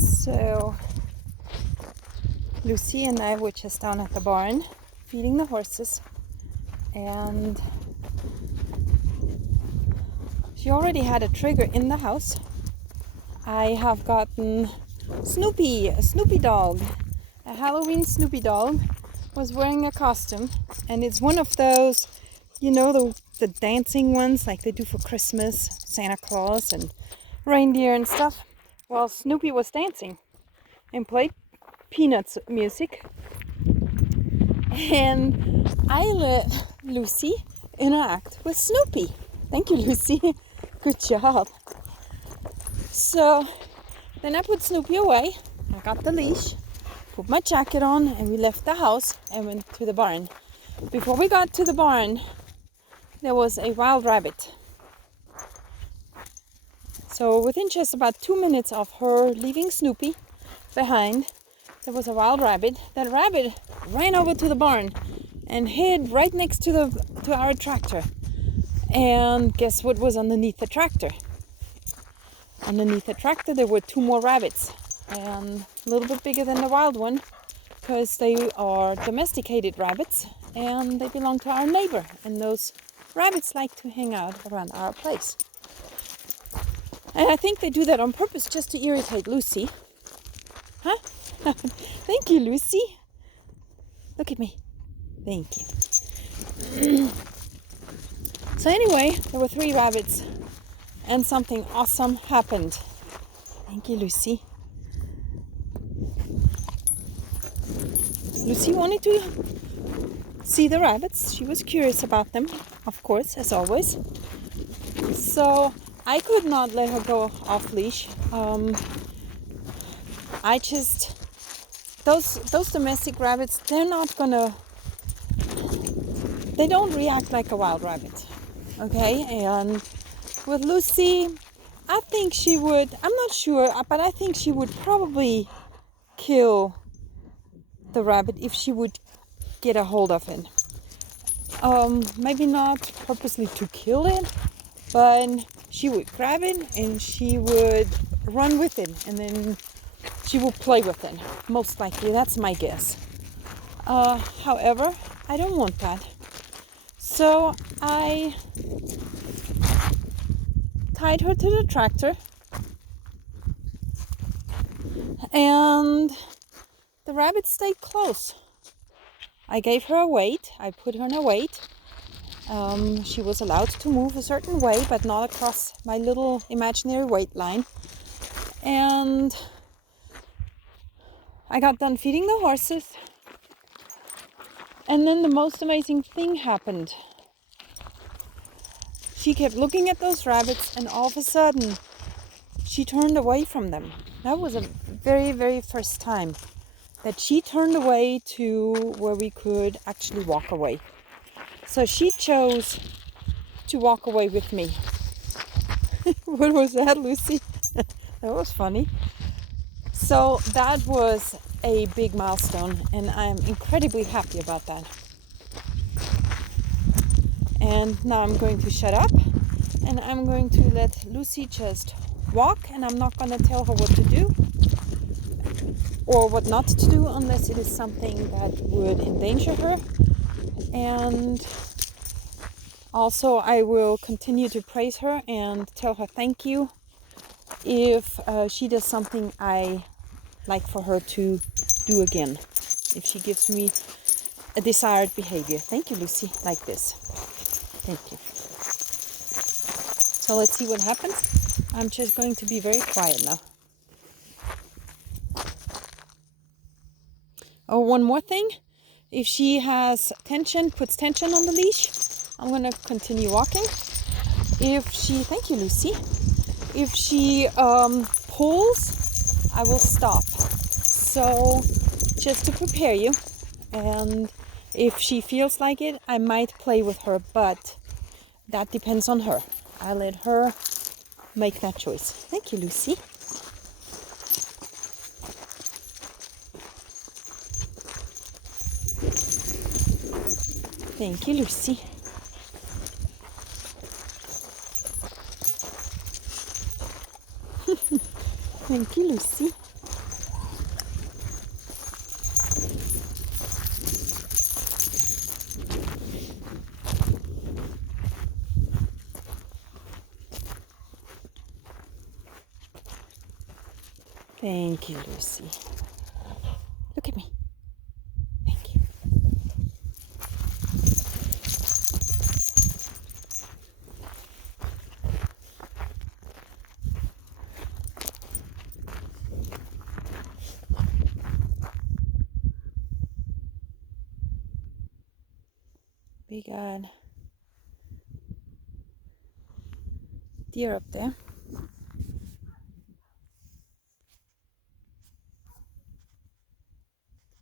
So Lucy and I were just down at the barn feeding the horses, and she already had a trigger in the house. I have gotten Snoopy, a Snoopy dog, a Halloween Snoopy dog, was wearing a costume, and it's one of those, you know, the dancing ones like they do for Christmas, Santa Claus and reindeer and stuff. Well, Snoopy was dancing and played Peanuts music, and I let Lucy interact with Snoopy. Thank you, Lucy. Good job. So then I put Snoopy away. I got the leash, put my jacket on, and we left the house and went to the barn. Before we got to the barn, there was a wild rabbit. So within just about 2 minutes of her leaving Snoopy behind, there was a wild rabbit. That rabbit ran over to the barn and hid right next to our tractor. And guess what was underneath the tractor? Underneath the tractor there were 2 more rabbits, and a little bit bigger than the wild one, because they are domesticated rabbits and they belong to our neighbor, and those rabbits like to hang out around our place. And I think they do that on purpose, just to irritate Lucy. Huh? Thank you, Lucy. Look at me. Thank you. So anyway, there were 3 rabbits, and something awesome happened. Thank you, Lucy. Lucy wanted to see the rabbits. She was curious about them, of course, as always. So I could not let her go off leash. Those domestic rabbits, they don't react like a wild rabbit. Okay, and with Lucy, I think she would, I'm not sure, but I think she would probably kill the rabbit if she would get a hold of it. Maybe not purposely to kill it, but she would grab it and she would run with it, and then she will play with it, most likely. That's my guess. However, I don't want that. So I tied her to the tractor, and the rabbit stayed close. I gave her a weight. I put her in a weight. She was allowed to move a certain way, but not across my little imaginary weight line. And I got done feeding the horses, and then the most amazing thing happened. She kept looking at those rabbits, and all of a sudden she turned away from them. That was a very, very first time that she turned away to where we could actually walk away. So she chose to walk away with me. What was that, Lucy? That was funny. So that was a big milestone, and I'm incredibly happy about that. And now I'm going to shut up, and I'm going to let Lucy just walk, and I'm not going to tell her what to do or what not to do unless it is something that would endanger her. And also I will continue to praise her and tell her thank you if she does something I like for her to do again, if she gives me a desired behavior. Thank you, Lucy, like this. Thank you. So let's see what happens. I'm just going to be very quiet now. Oh, one more thing. If she has tension, puts tension on the leash, I'm going to continue walking. If she, thank you, Lucy. If she pulls, I will stop. So just to prepare you. And if she feels like it, I might play with her, but that depends on her. I let her make that choice. Thank you, Lucy. Thank you, Lucy. Thank you, Lucy. Thank you, Lucy. Look at me. Thank you. We got deer up there. I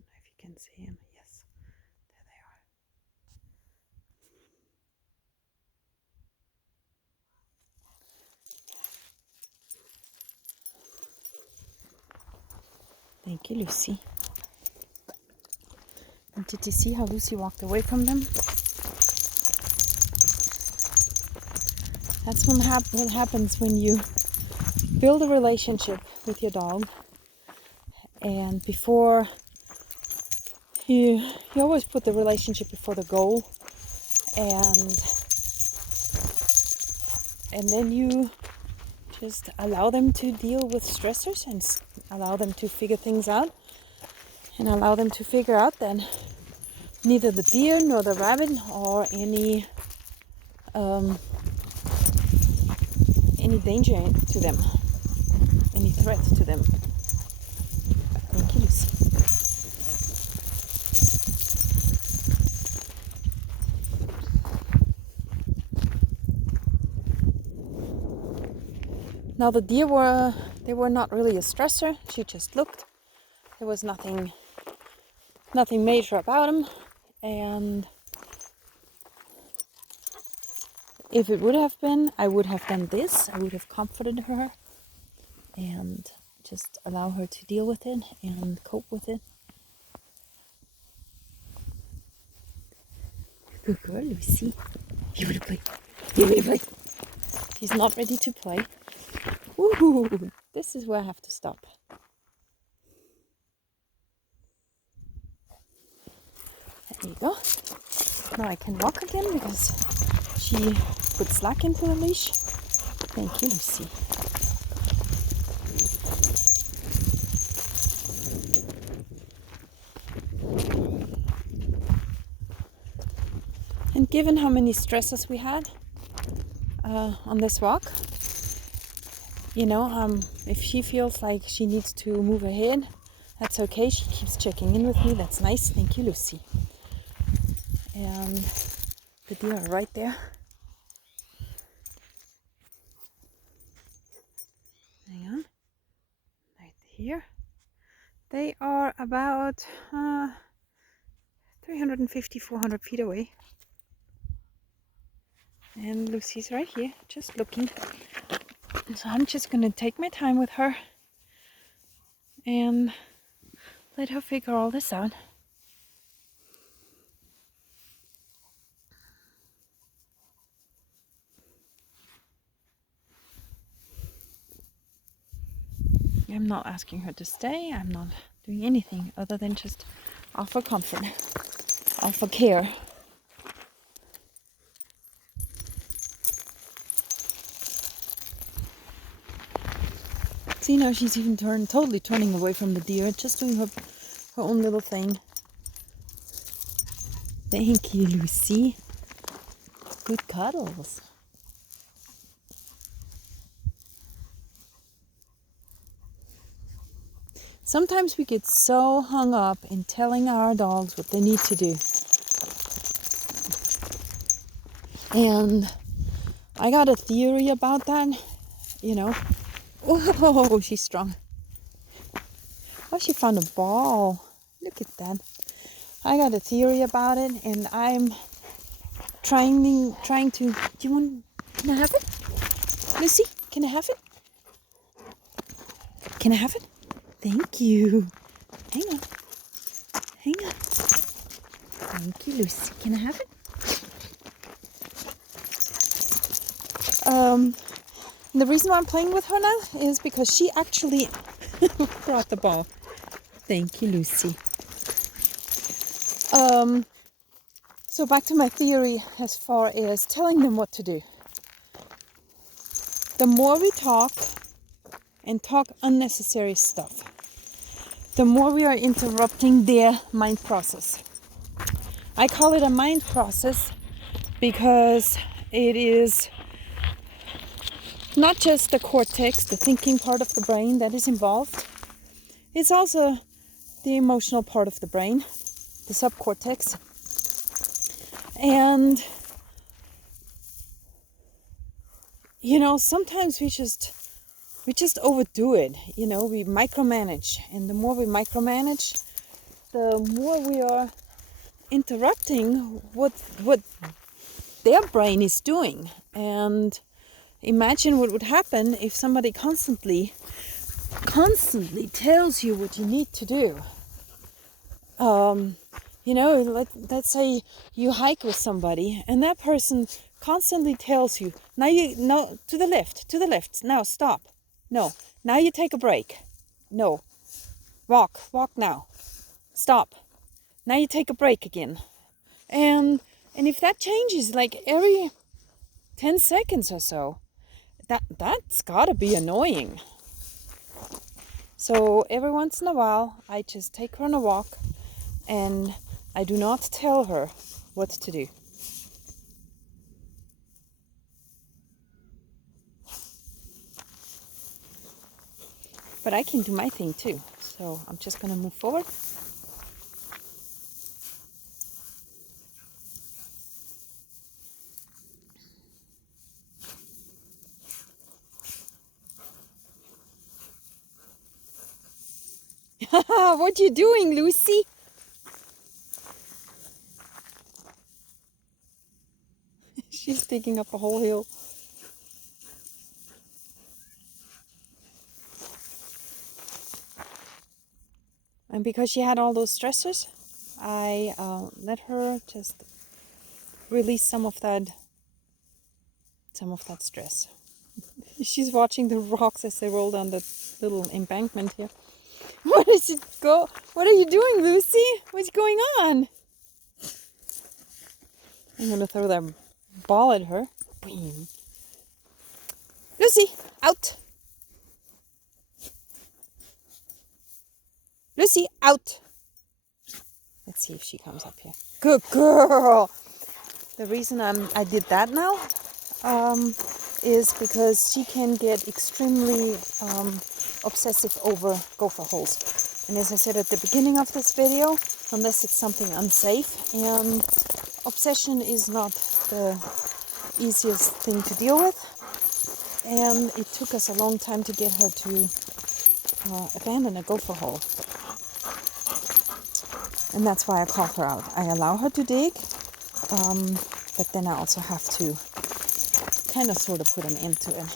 don't know if you can see him. Yes, there they are. Thank you, Lucy. And did you see how Lucy walked away from them? That's what happens when you build a relationship with your dog. And before you always put the relationship before the goal, and then you just allow them to deal with stressors and allow them to figure things out, and allow them to figure out that neither the deer nor the rabbit or any danger to them, any threat to them. Thank you, Lucy. Now the deer were not really a stressor. She just looked. There was nothing major about them, and if it would have been, I would have done this. I would have comforted her and just allow her to deal with it and cope with it. Good girl, Lucy. You want to play? You want to play? She's not ready to play. Woohoo! This is where I have to stop. There you go. Now I can walk again because she put slack into the leash. Thank you, Lucy. And given how many stresses we had on this walk, if she feels like she needs to move ahead, that's okay. She keeps checking in with me. That's nice. Thank you, Lucy. And the deer are right there. Hang on. Right here. They are about 350, 400 feet away. And Lucy's right here, just looking. So I'm just going to take my time with her and let her figure all this out. I'm not asking her to stay. I'm not doing anything other than just offer comfort, offer care. See, now she's even totally turning away from the deer, just doing her own little thing. Thank you, Lucy. Good cuddles. Sometimes we get so hung up in telling our dogs what they need to do. And I got a theory about that, Oh, she's strong. Oh, she found a ball. Look at that. I got a theory about it, and I'm trying to... Can I have it? Lucy, can I have it? Can I have it? Thank you. Hang on. Thank you, Lucy. Can I have it? The reason why I'm playing with her now is because she actually brought the ball. Thank you, Lucy. So back to my theory as far as telling them what to do. The more we talk and talk unnecessary stuff, the more we are interrupting their mind process. I call it a mind process because it is not just the cortex, the thinking part of the brain that is involved. It's also the emotional part of the brain, the subcortex. And sometimes we just overdo it. We micromanage, and the more we micromanage, the more we are interrupting what their brain is doing. And imagine what would happen if somebody constantly tells you what you need to do. Let's say you hike with somebody, and that person constantly tells you, no, to the left, now stop, no, now you take a break, no, walk now, stop, now you take a break again. And if that changes like every 10 seconds or so, that's gotta be annoying. So every once in a while, I just take her on a walk, and I do not tell her what to do. But I can do my thing too. So I'm just going to move forward. What you doing, Lucy? She's digging up a whole hill. And because she had all those stressors, I let her just release some of that stress. She's watching the rocks as they roll down the little embankment here. Where does it go? What are you doing, Lucy? What's going on? I'm gonna throw that ball at her. Boom. Lucy, out! Lucy, out! Let's see if she comes up here. Good girl! The reason I did that now is because she can get extremely obsessive over gopher holes. And as I said at the beginning of this video, unless it's something unsafe, and obsession is not the easiest thing to deal with. And it took us a long time to get her to abandon a gopher hole. And that's why I called her out. I allow her to dig, but then I also have to kind of sort of put an end to it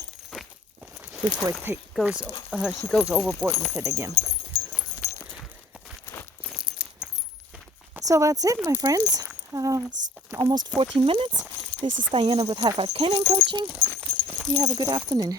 before she goes overboard with it again. So that's it, my friends. It's almost 14 minutes. This is Diana with High Five Canine Coaching. You have a good afternoon.